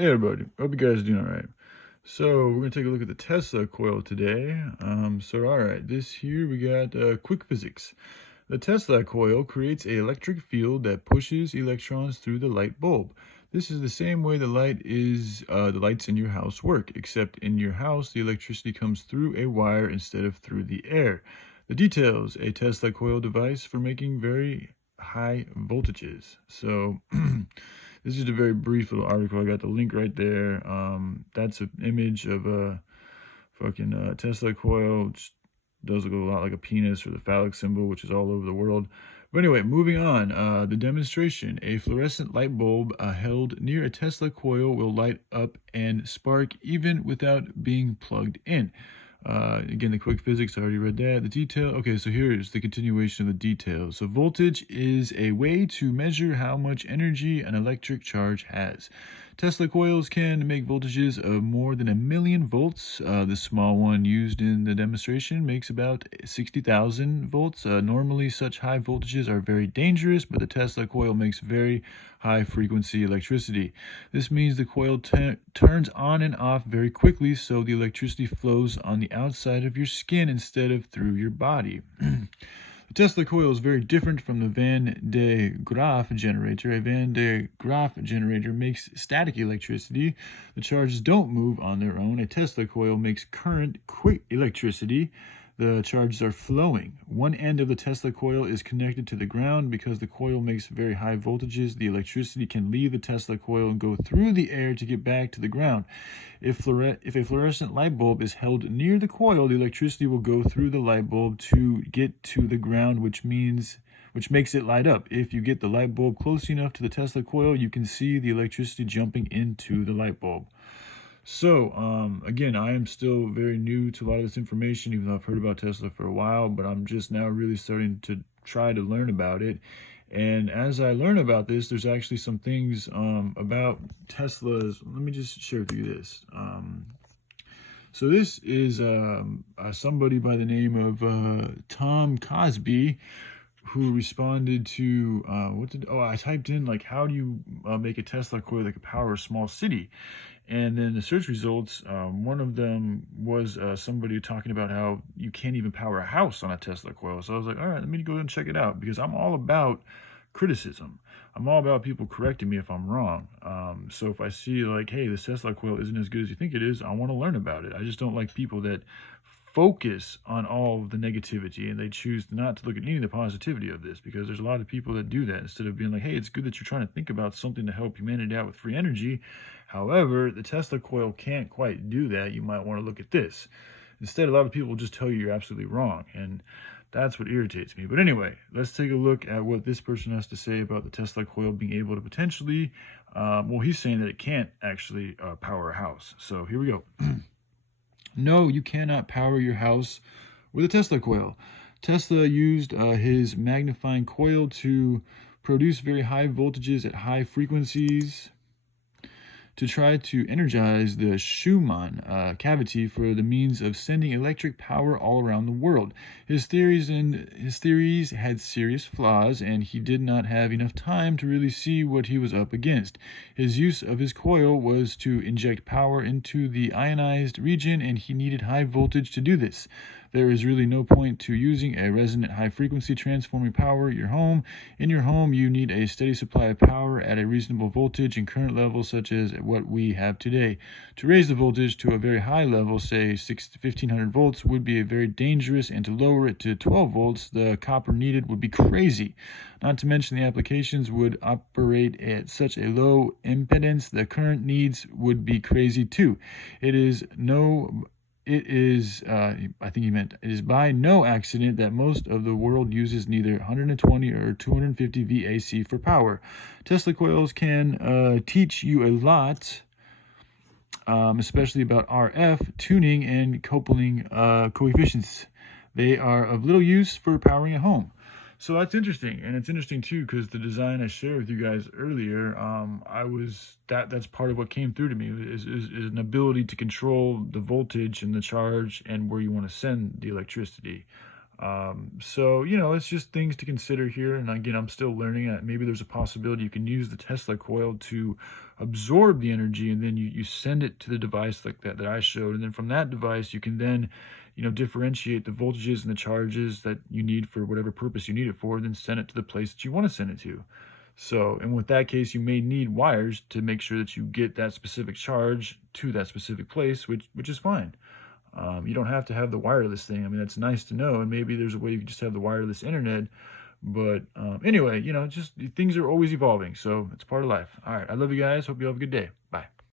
Hey everybody, hope you guys are doing alright. So we're going to take a look at the Tesla coil today. Alright, this here we got quick physics. The Tesla coil creates an electric field that pushes electrons through the light bulb. This is the same way the lights in your house work, except in your house the electricity comes through a wire instead of through the air. The details, a Tesla coil device for making very high voltages. So this is a very brief little article. I got the link right there. That's an image of a fucking Tesla coil, which does look a lot like a penis or the phallic symbol, which is all over the world. But anyway, moving on. The demonstration. A fluorescent light bulb held near a Tesla coil will light up and spark even without being plugged in. Again, the quick physics, I already read that. The detail, okay, so here's the continuation of the details. So voltage is a way to measure how much energy an electric charge has. Tesla coils can make voltages of more than 1,000,000 volts. The small one used in the demonstration makes about 60,000 volts. Normally, such high voltages are very dangerous, but the Tesla coil makes very high frequency electricity. This means the coil turns on and off very quickly, so the electricity flows on the outside of your skin instead of through your body. The Tesla coil is very different from the Van de Graaff generator. A Van de Graaff generator makes static electricity. The charges don't move on their own. A Tesla coil makes current, quick electricity. The charges are flowing. One end of the Tesla coil is connected to the ground. Because the coil makes very high voltages, the electricity can leave the Tesla coil and go through the air to get back to the ground. If a fluorescent light bulb is held near the coil, the electricity will go through the light bulb to get to the ground, which makes it light up. If you get the light bulb close enough to the Tesla coil, you can see the electricity jumping into the light bulb. So, again, I am still very new to a lot of this information, even though I've heard about Tesla for a while, but I'm just now really starting to try to learn about it. And as I learn about this, there's actually some things about Tesla's. Let me just share with you this. So this is somebody by the name of Tom Cosby, who responded to I typed in like, how do you make a Tesla coil that could power a small city? And then the search results, one of them was somebody talking about how you can't even power a house on a Tesla coil. So I was like, all right, let me go ahead and check it out, because I'm all about criticism. I'm all about people correcting me if I'm wrong. So if I see like, hey, this Tesla coil isn't as good as you think it is, I want to learn about it. I just don't like people that focus on all of the negativity and they choose not to look at any of the positivity of this, because there's a lot of people that do that instead of being like, hey, it's good that you're trying to think about something to help humanity out with free energy. However, the Tesla coil can't quite do that. You might want to look at this. Instead, a lot of people will just tell you you're absolutely wrong, and that's what irritates me. But anyway, let's take a look at what this person has to say about the Tesla coil being able to potentially, he's saying that it can't actually power a house. So here we go. No, you cannot power your house with a Tesla coil. Tesla used his magnifying coil to produce very high voltages at high frequencies to try to energize the Schumann cavity for the means of sending electric power all around the world. His theories had serious flaws, and he did not have enough time to really see what he was up against. His use of his coil was to inject power into the ionized region, and he needed high voltage to do this. There is really no point to using a resonant high-frequency transforming power your home. In your home, you need a steady supply of power at a reasonable voltage and current level, such as what we have today. To raise the voltage to a very high level, say 1,500 volts, would be very dangerous, and to lower it to 12 volts, the copper needed would be crazy. Not to mention the applications would operate at such a low impedance, the current needs would be crazy too. It is by no accident that most of the world uses neither 120 or 250 VAC for power. Tesla coils can teach you a lot, especially about RF, tuning, and coupling coefficients. They are of little use for powering a home. So that's interesting, and it's interesting too because the design I shared with you guys earlier, that's part of what came through to me is an ability to control the voltage and the charge and where you want to send the electricity. So, it's just things to consider here. And again, I'm still learning. Maybe there's a possibility you can use the Tesla coil to absorb the energy, and then you send it to the device like that I showed. And then from that device, you can then, differentiate the voltages and the charges that you need for whatever purpose you need it for, and then send it to the place that you want to send it to. So, and with that case, you may need wires to make sure that you get that specific charge to that specific place, which is fine. You don't have to have the wireless thing. I mean, that's nice to know, and maybe there's a way you can just have the wireless internet. But anyway, just things are always evolving, so it's part of life. All right, I love you guys. Hope you have a good day. Bye.